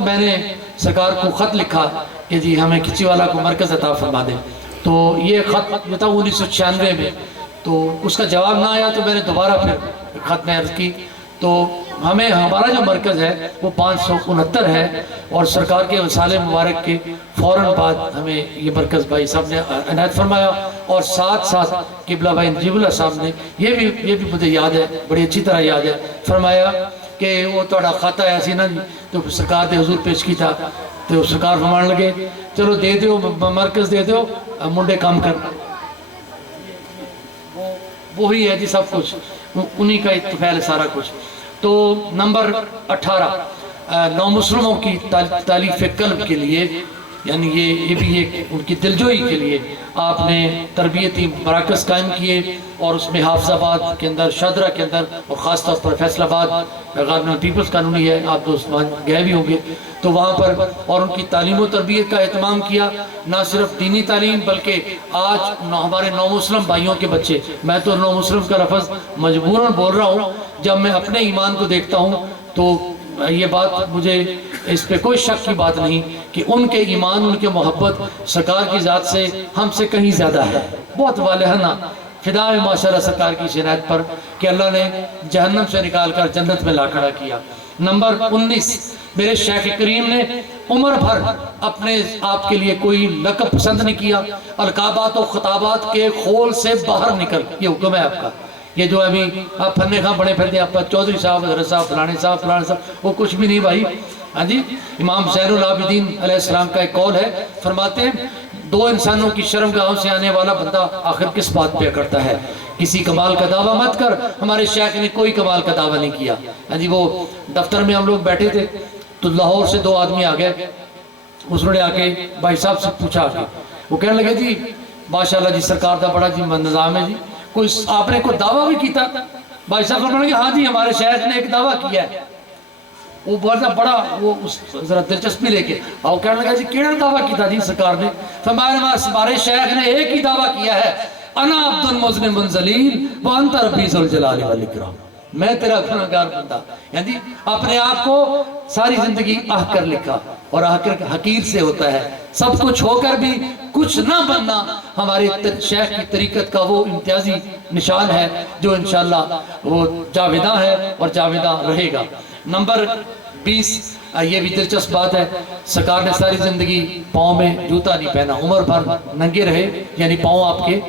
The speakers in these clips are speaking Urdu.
میں نے سرکار کو خط لکھا کہ جی ہمیں کھچی والا کو مرکز عطا فرما دے، تو یہ خط جو تھا 1996 میں، تو اس کا جواب نہ آیا تو میں نے دوبارہ پھر خط میں عرض کی، تو ہمیں ہمارا جو مرکز ہے وہ 569 ہے، اور سرکار کے وصال مبارک کے فوراً بعد ہمیں یہ مرکز بھائی صاحب نے عنایت فرمایا، اور ساتھ ساتھ قبلہ بھائی نجیب اللہ صاحب نے یہ بھی مجھے یاد ہے، بڑی اچھی طرح یاد ہے، فرمایا کہ وہ توڑا خط آیا سی نا، تو سرکار دے حضور پیش کی تھا، تو سرکار فرمان لگے چلو دے دیو مرکز دے دیو، منڈے کام کر، وہی ہے جی سب کچھ، انہی کا اتفاق سارا کچھ۔ تو نمبر 18 نو مسلموں کی تالیف قلب کے لیے، یعنی یہ بھی ایک ان کی دلجوئی کے لیے آپ نے تربیتی مراکز قائم کیے، اور اس میں حافظ آباد کے اندر، شادرہ کے اندر، اور خاص طور پر فیصل آباد غارنر پیپلز کالونی ہے، آپ دوست گئے بھی ہوں گے، تو وہاں پر اور ان کی تعلیم و تربیت کا اہتمام کیا، نہ صرف دینی تعلیم بلکہ آج ہمارے نو مسلم بھائیوں کے بچے، میں تو نو مسلم کا لفظ مجبوراً بول رہا ہوں، جب میں اپنے ایمان کو دیکھتا ہوں تو یہ بات مجھے اس پہ کوئی شک کی بات نہیں کہ ان کے ایمان، ان کے محبت سرکار کی ذات سے ہم سے کہیں زیادہ ہے، بہت والہانہ فدا ہے ماشاءاللہ سرکار کی شنایت پر کہ اللہ نے جہنم سے نکال کر جنت میں لا کھڑا کیا۔ نمبر 19 میرے شیخ کریم نے عمر بھر اپنے آپ کے لیے کوئی لقب پسند نہیں کیا، القابات و خطابات کے خول سے باہر نکل، یہ حکم ہے آپ کا، یہ جو ابھی آپ پھرنے کھاں بڑے پھر دے، آپ چودھری صاحب، حضرت صاحب، فلانے صاحب، وہ کچھ بھی نہیں بھائی، ہاں جی۔ امام زین العابدین علیہ السلام کا ایک قول ہے، فرماتے ہیں دو انسانوں کی شرمگاہوں سے آنے والا بندہ آخر کس بات پہ کرتا ہے، کسی کمال کا دعویٰ مت کر۔ ہمارے شیخ نے کوئی کمال کا دعویٰ نہیں کیا، ہاں جی۔ وہ دفتر میں ہم لوگ بیٹھے تھے تو لاہور سے 2 آدمی آ گئے، اس نے آ کے بھائی صاحب سے پوچھا آگے، وہ کہنے لگے جی ماشاءاللہ جی سرکار دا بڑا جی نظام ہے جی، کوئی آپ نے کوئی دعویٰ بھی کیتا؟ بھائی صاحب فرمانے لگے ہاں جی ہمارے شیخ نے ایک دعویٰ کیا ہے، وہ بڑا وہ ذرا دلچسپی لے کے اور کہنے لگا جی کیڑا دعویٰ کیتا جی سرکار نے؟ ہمارے شیخ نے ایک ہی دعویٰ کیا ہے، انا عبد مذنب ذلیل وانت ربی ذو الجلال والاکرام، میں تیرا گنہگار بندہ، یعنی اپنے آپ کو ساری زندگی آہ کر لکھا، اور آہ کر حقیر سے ہوتا ہے، سب کچھ ہو کر بھی کچھ نہ بننا ہمارے شیخ کی طریقت کا وہ امتیازی نشان ہے جو انشاءاللہ وہ جاویداں ہے اور جاویداں رہے گا۔ نمبر 20 یہ بھی دلچسپ بات ہے، سرکار نے ساری زندگی پاؤں میں جوتا نہیں پہنا، عمر بھر ننگے رہے، یعنی پاؤں آپ کے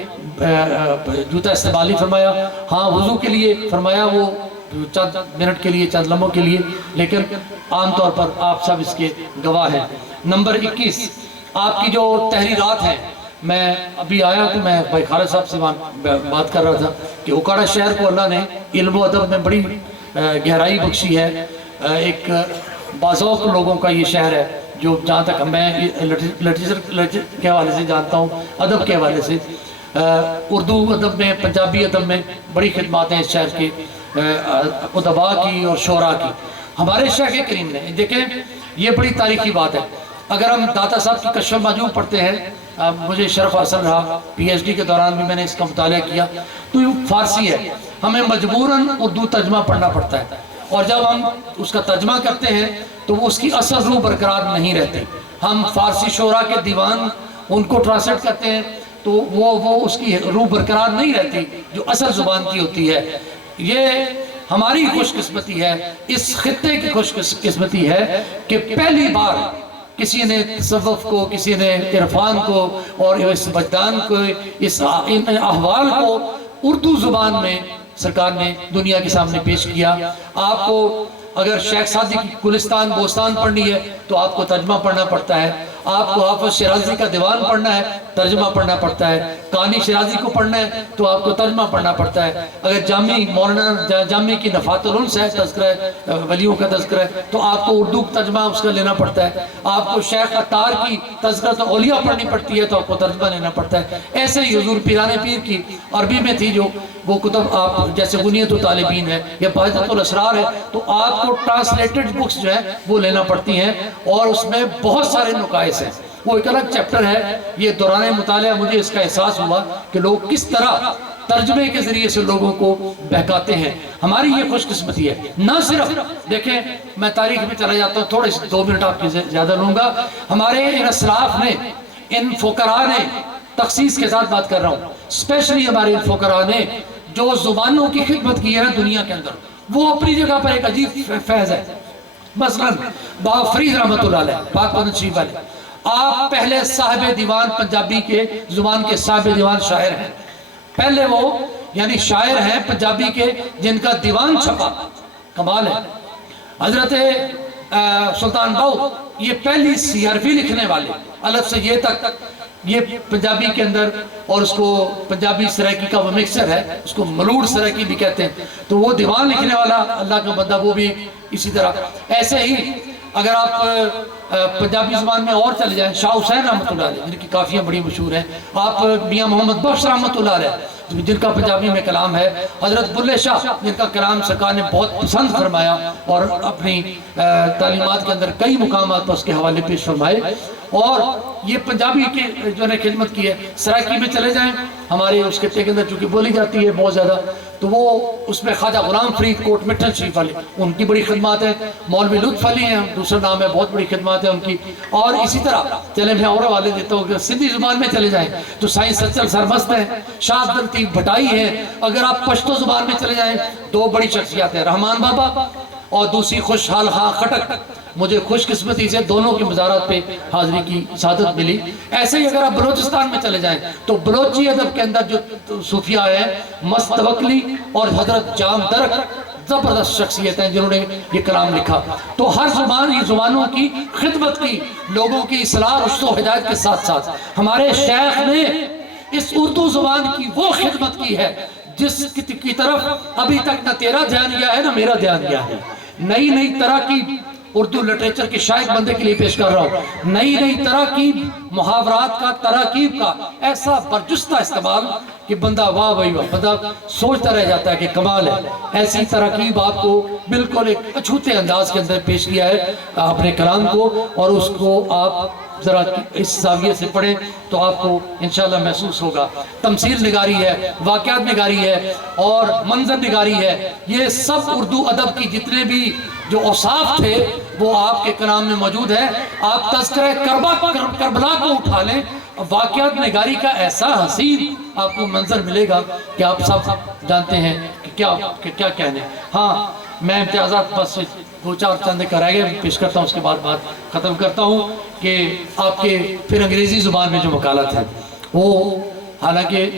جوتا استعمال نہیں فرمایا، ہاں وضو کے لیے فرمایا، وہ چند منٹ کے لیے، چند لمحوں کے لیے، لیکن عام طور پر آپ سب اس کے گواہ ہیں۔ نمبر 21 آپ کی جو تحریرات ہیں، میں ابھی آیا تو میں بھائی خالد صاحب سے بات کر رہا تھا کہ اوکاڑا شہر کو اللہ نے علم و ادب میں بڑی گہرائی بخشی ہے، ایک باذوق لوگوں کا یہ شہر ہے، جو جہاں تک میں لٹریچر کے حوالے سے جانتا ہوں، ادب کے حوالے سے، اردو ادب میں، پنجابی ادب میں بڑی خدمات ہیں اس شہر کے ادباء کی اور شعراء کی۔ ہمارے شیخ کریم نے دیکھیں یہ بڑی تاریخی بات ہے، اگر ہم داتا صاحب کی کشف المحجوب پڑھتے ہیں، مجھے شرف حاصل رہا پی ایچ ڈی کے دوران بھی میں نے اس کا مطالعہ کیا، تو یہ فارسی ہے، ہمیں مجبوراً اردو ترجمہ پڑھنا پڑتا ہے، اور جب ہم اس کا ترجمہ کرتے ہیں تو وہ اس کی اصل روح برقرار نہیں رہتی، ہم فارسی شعراء کے دیوان ان کو ٹرانسلیٹ کرتے ہیں تو وہ اس کی روح برقرار نہیں رہتی جو اصل زبان کی ہوتی ہے۔ یہ ہماری خوش قسمتی ہے، اس خطے کی خوش قسمتی ہے کہ پہلی بار کسی نے تصوف کو، کسی نے عرفان کو اور اس وجدان کو، ان احوال کو اردو زبان میں سرکار نے دنیا کے سامنے پیش کیا۔ آپ کو اگر شیخ سعدی کی گلستان بوستان پڑھنی ہے تو آپ کو ترجمہ پڑھنا پڑتا ہے، آپ کو حافظ شیرازی کا دیوان پڑھنا ہے ترجمہ پڑھنا پڑتا ہے، کہانی شیرازی کو پڑھنا ہے تو آپ کو ترجمہ پڑھنا پڑتا ہے، اگر مولانا جامع کی نفحات الانس ہے، تذکرہ ولیوں کا تذکرہ ہے تو آپ کو اردو ترجمہ اس کا لینا پڑتا ہے، آپ کو شیخ عطار کی تذکرۃ اولیاء پڑھنی پڑتی ہے تو آپ کو ترجمہ لینا پڑتا ہے۔ ایسے ہی حضور پیران پیر کی عربی میں تھی جو وہ کتب، آپ جیسے غنیت الطالبین ہے یا باعثۃ الاسرار ہے، تو آپ کو ٹرانسلیٹڈ بکس جو ہے وہ لینا پڑتی ہیں، اور اس میں بہت سارے نقائص ہیں، وہ ایک الگ چیپٹر ہے۔ یہ دوران مطالعہ مجھے اس کا احساس ہوا کہ لوگ کس طرح ترجمے کے ذریعے سے لوگوں کو بہکاتے ہیں. ہماری یہ خوش قسمتی ہے. نہ صرف دیکھیں، میں تاریخ میں چلا جاتا ہوں، تھوڑے سے 2 منٹ آپ کی زیادہ لوں گا. ہمارے ان اسلاف نے، ان فقراء نے، تخصیص کے ساتھ بات کر رہا ہوں، اسپیشلی ہمارے ان فقراء نے جو زبانوں کی خدمت کی ہے نا دنیا کے اندر، وہ اپنی جگہ پر ایک عجیب فیض ہے. مثلا بابا فرید رحمت اللہ علیہ، پاک پتن شریف والے، آپ پہلے صاحب دیوان پنجابی کے زبان کے صاحب دیوان شاعر ہیں. پہلے وہ یعنی شاعر ہیں پنجابی کے جن کا دیوان چھپا. کمال ہے. حضرت سلطان باؤ یہ پہلی سی حرفی لکھنے والے، الف سے یہ تک، یہ پنجابی کے اندر، اور اس کو پنجابی سرائکی کا وہ مکسر ہے، اس کو ملوڑ سرائکی بھی کہتے ہیں. تو وہ دیوان لکھنے والا اللہ کا بندہ، وہ بھی اسی طرح. ایسے ہی اگر آپ پنجابی زبان میں اور چلے جائیں، شاہ حسین رحمت اللہ علیہ جن کی کافیاں بڑی مشہور ہیں، آپ میاں محمد بخش رحمت اللہ علیہ جن کا پنجابی میں کلام ہے، حضرت بلے شاہ جن کا کلام سرکار نے بہت پسند فرمایا اور اپنی تعلیمات کے اندر کئی مقامات پر اس کے حوالے پیش فرمائے. اور یہ پنجابی کے جو نے خدمت کی ہے. سرائکی میں چلے جائیں، ہمارے اس خطے کے اندر چونکہ بولی جاتی ہے بہت زیادہ، تو وہ اس میں خواجہ غلام فرید کوٹ مٹھن شریف والے، ان کی بڑی خدمات ہے. مولوی لطف علی ہیں، دوسرا نام ہے، بہت بڑی خدمات ہے ان کی. اور اسی طرح چلے میں اور حوالے دیتا ہوں کہ سندھی زبان میں چلے جائیں تو سائنس سچل سرمست ہیں، شاہ عبد اللطیف بھٹائی ہیں. اگر آپ پشتو زبان میں چلے جائیں، 2 بڑی شخصیات ہیں، رحمان بابا اور دوسری خوشحال خان خٹک. مجھے خوش قسمتی سے دونوں کی مزارات پہ حاضری کی سعادت ملی. ایسے ہی اگر آپ بلوچستان میں چلے جائیں تو بلوچی ادب کے اندر جو صوفیاء ہیں، مستوکلی اور حضرت جام درک زبردست شخصیت ہیں جنہوں نے یہ کلام لکھا. تو ہر زبان یہ زبانوں کی خدمت کی، لوگوں کی اصلاح رشد و ہدایت کے ساتھ ساتھ. ہمارے شیخ نے اس اردو زبان کی وہ خدمت کی ہے جس کی طرف ابھی تک نہ تیرا دھیان گیا ہے نہ میرا دھیان گیا ہے. نئی نئی طرح کی اردو لٹریچر کے شائق بندے کے لیے پیش کر رہا ہوں. نئی نئی طرح کی محاورات کا، تراکیب کا ایسا برجستہ استعمال کہ بندہ واہ بھائی واہ، بندہ سوچتا رہ جاتا ہے کہ کمال ہے. ایسی تراکیب آپ کو بالکل ایک اچھوتے انداز کے اندر پیش کیا ہے اپنے کلام کو، اور اس کو آپ ذرا اس زاویے سے پڑھیں تو آپ کو انشاءاللہ محسوس ہوگا. تمثیل نگاری ہے، واقعات نگاری ہے اور منظر نگاری ہے. یہ سب اردو ادب کی جتنے بھی جو اوصاف تھے وہ آپ کے کلام میں موجود ہے. آپ تذکرہ کربلا کو اٹھا لیں، واقعات نگاری کا ایسا حسین آپ کو منظر ملے گا کہ آپ سب جانتے ہیں کہ کیا کہنے. ہاں میں امتیازات بس 2-4 چند کا رہ گئے پیش کرتا ہوں، اس کے بعد بات ختم کرتا ہوں. کہ آپ کے پھر انگریزی زبان میں جو مقالات ہیں وہ حالانکہ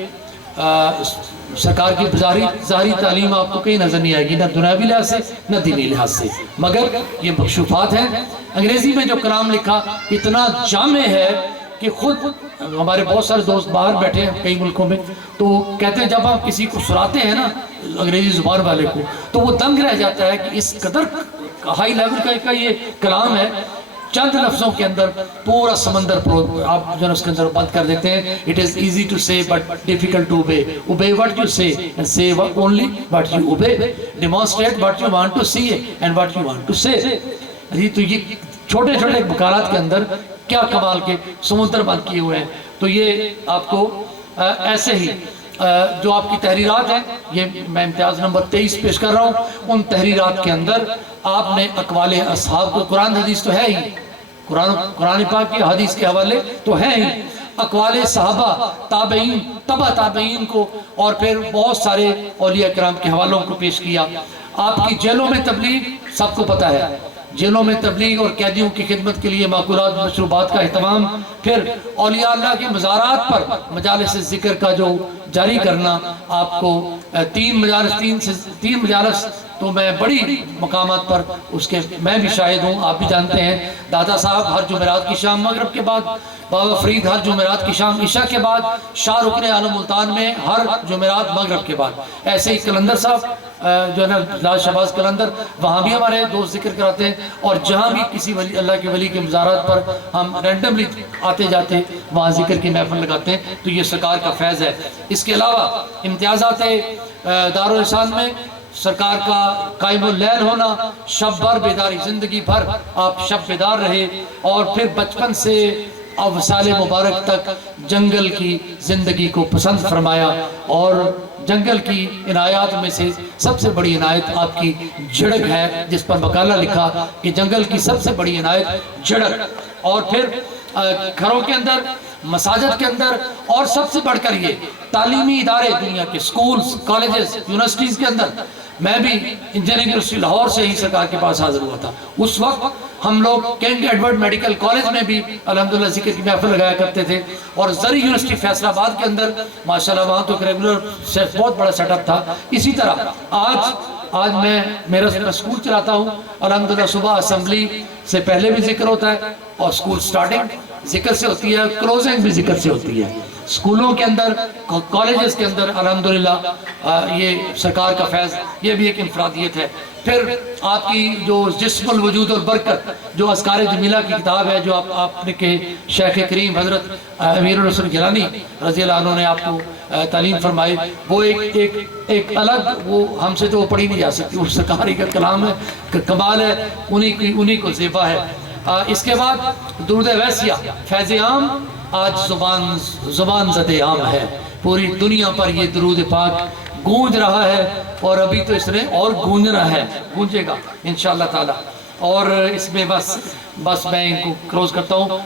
سرکار کی ظاہری تعلیم آپ کو کہیں نظر نہیں آئے گی، نہ دنیاوی لحاظ سے نہ دینی لحاظ سے، مگر یہ مکشوفات ہیں. انگریزی میں جو کلام لکھا اتنا جامع ہے کہ خود ہمارے بہت سارے دوست باہر بیٹھے ہیں کئی ملکوں میں، تو کہتے ہیں جب آپ کسی کو سناتے ہیں نا انگریزی زبان والے کو تو وہ دنگ رہ جاتا ہے کہ اس قدر ہائی لیول کا یہ کلام ہے. چند لفظوں کے اندر پورا سمندر آپ جو اس کے اندر بند کر دیتے ہیں. It is easy to say but difficult to obey. Obey what you say and say only what you obey. Demonstrate what you want to see and what you want to say. تو یہ چھوٹے چھوٹے مقالات کے اندر کیا کمال کے سمندر بند کیے ہوئے ہیں. تو یہ آپ کو ایسے ہی جو آپ کی تحریرات ہیں، یہ میں امتیاز نمبر 23 پیش کر رہا ہوں. ان تحریرات کے اندر آپ نے اقوال اصحاب کو، قرآن حدیث تو ہے ہی، قرآن پاک کی حدیث کے حوالے تو ہے ہی، اقوال صحابہ، تابعین، تبع تابعین کو، اور پھر بہت سارے اولیاء کرام کے حوالوں کو پیش کیا. آپ کی جیلوں میں تبلیغ سب کو پتہ ہے، جیلوں میں تبلیغ اور قیدیوں کی خدمت کے لیے معقولات مشروبات کا اہتمام. پھر اولیاء اللہ کے مزارات پر مجالس ذکر کا جو جاری کرنا، آپ کو 3 مجالس تو میں بڑی مقامات پر اس کے میں بھی شاہد ہوں، آپ بھی جانتے ہیں. دادا صاحب ہر جمعرات کی شام مغرب کے بعد، بابا فرید ہر جمعرات کی شام عشاء کے بعد، شاہ رکن عالم ملتان میں ہر جمعرات مغرب کے بعد. ایسے ہی کلندر صاحب جو ہے نا راز شہباز کلندر، وہاں بھی ہمارے دوست ذکر کراتے ہیں. اور جہاں بھی کسی ولی اللہ کے ولی کے مزارات پر ہم رینڈملی آتے جاتے ہیں وہاں ذکر کی محفل لگاتے ہیں. تو یہ سرکار کا فیض ہے. اس کے علاوہ امتیازات دارالرسان میں سرکار کا قائم اللیل ہونا، شب بھر بیداری، زندگی بھر آپ شب بیدار رہے، اور پھر بچپن سے وصال مبارک تک جنگل کی زندگی کو پسند فرمایا، اور جنگل کی عنایات میں سے سب سے بڑی عنایت آپ کی جھڑک ہے، جس پر مقالہ لکھا کہ جنگل کی سب سے بڑی عنایت جھڑک۔ اور پھر گھروں کے اندر، مساجد کے اندر، اور سب سے بڑھ کر یہ تعلیمی ادارے دنیا کے سکولز، کالجز، یونیورسٹیز کے اندر۔ میں بھی انجینئرنگ یونیورسٹی لاہور سے ہی سرکار کے پاس حاضر ہوا تھا۔ اس وقت ہم لوگ کنگ ایڈورڈ میڈیکل کالج میں بھی الحمدللہ ذکر کی محفل لگایا کرتے تھے، اور زرعی یونیورسٹی فیصل آباد کے اندر ماشاءاللہ وہاں تو ایک ریگولر بہت بڑا سیٹ اپ تھا۔ اسی طرح آج میں میرا اسکول چلاتا ہوں، الحمدللہ صبح اسمبلی سے پہلے بھی ذکر ہوتا ہے، اور اسکول سٹارٹنگ ذکر سے ہوتی ہے، کلوزنگ بھی ذکر سے ہوتی ہے۔ اسکولوں کے اندر، کالجز کے اندر الحمدللہ یہ سرکار کا فیض، یہ بھی ایک انفرادیت ہے۔ پھر آپ کی جو جسم الوجود اور برکت، جو اذکار جمیلہ کی کتاب ہے، جو آپ نے کہ شیخ کریم حضرت امیر الحسن گیلانی رضی اللہ عنہ نے آپ کو تعلیم فرمائی، وہ ایک الگ، وہ ہم سے تو پڑھی نہیں جا سکتی، وہ سرکاری کا کلام ہے، کمال ہے، انہی کو زیبا ہے۔ اس کے بعد درود ویسیہ، فیض عام، آج زبان زد عام ہے، پوری دنیا پر یہ درود پاک گونج رہا ہے، اور ابھی تو اس نے اور گونجنا ہے، گونجے گا انشاءاللہ تعالی۔ اور اس میں بس میں ان کو کلوز کرتا ہوں۔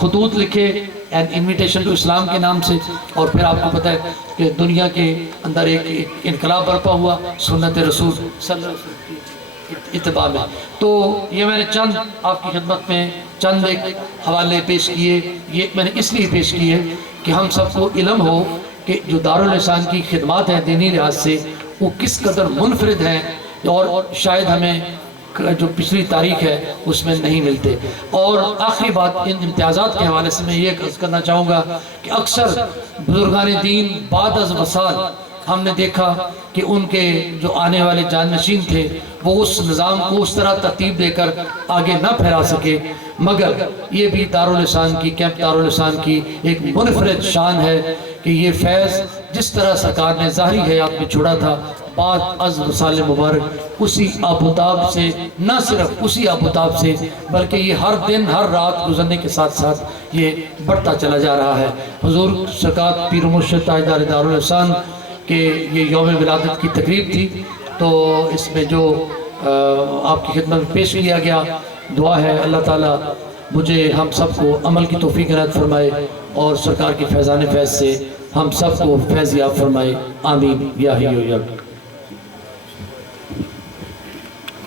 خطوط لکھے این انویٹیشن ٹو اسلام کے نام سے، اور پھر آپ کو پتہ ہے کہ دنیا کے اندر ایک انقلاب برپا ہوا سنت رسول صلی اللہ علیہ وسلم کی اتباع میں۔ تو یہ میں نے چند آپ کی خدمت میں چند ایک حوالے پیش کیے، یہ میں نے اس لیے پیش کیے کہ ہم سب کو علم ہو کہ جو دارالحسان کی خدمات ہیں دینی لحاظ سے، وہ کس قدر منفرد ہیں، اور شاید ہمیں جو پچھلی تاریخ ہے اس میں نہیں ملتے۔ اور آخری بات ان امتیازات کے حوالے سے میں یہ عرض کرنا چاہوں گا کہ اکثر بزرگان دین بعد از وصال ہم نے دیکھا کہ ان کے جو آنے والے جانشین تھے وہ اس نظام کو اس طرح ترتیب دے کر آگے نہ پھیلا سکے، مگر یہ بھی دارالحسان کی، کیمپ دارالحسان کی ایک منفرد شان ہے کہ یہ فیض جس طرح سرکار نے ظاہری حیات میں چھوڑا تھا، بعد از وصال مبارک اسی آبوتاب سے، نہ صرف اسی آبوتاب سے بلکہ یہ ہر دن ہر رات گزرنے کے ساتھ ساتھ یہ بڑھتا چلا جا رہا ہے۔ حضور سرکار پیر و مرشد تاجدار دارالحسان کہ یہ یوم ولادت کی تقریب تھی، تو اس میں جو آپ کی خدمت میں پیش کیا گیا، دعا ہے اللہ تعالیٰ مجھے ہم سب کو عمل کی توفیق عنایت فرمائے، اور سرکار کی فیضان فیض سے ہم سب کو فیض یاب فرمائے، آمین یا حی یا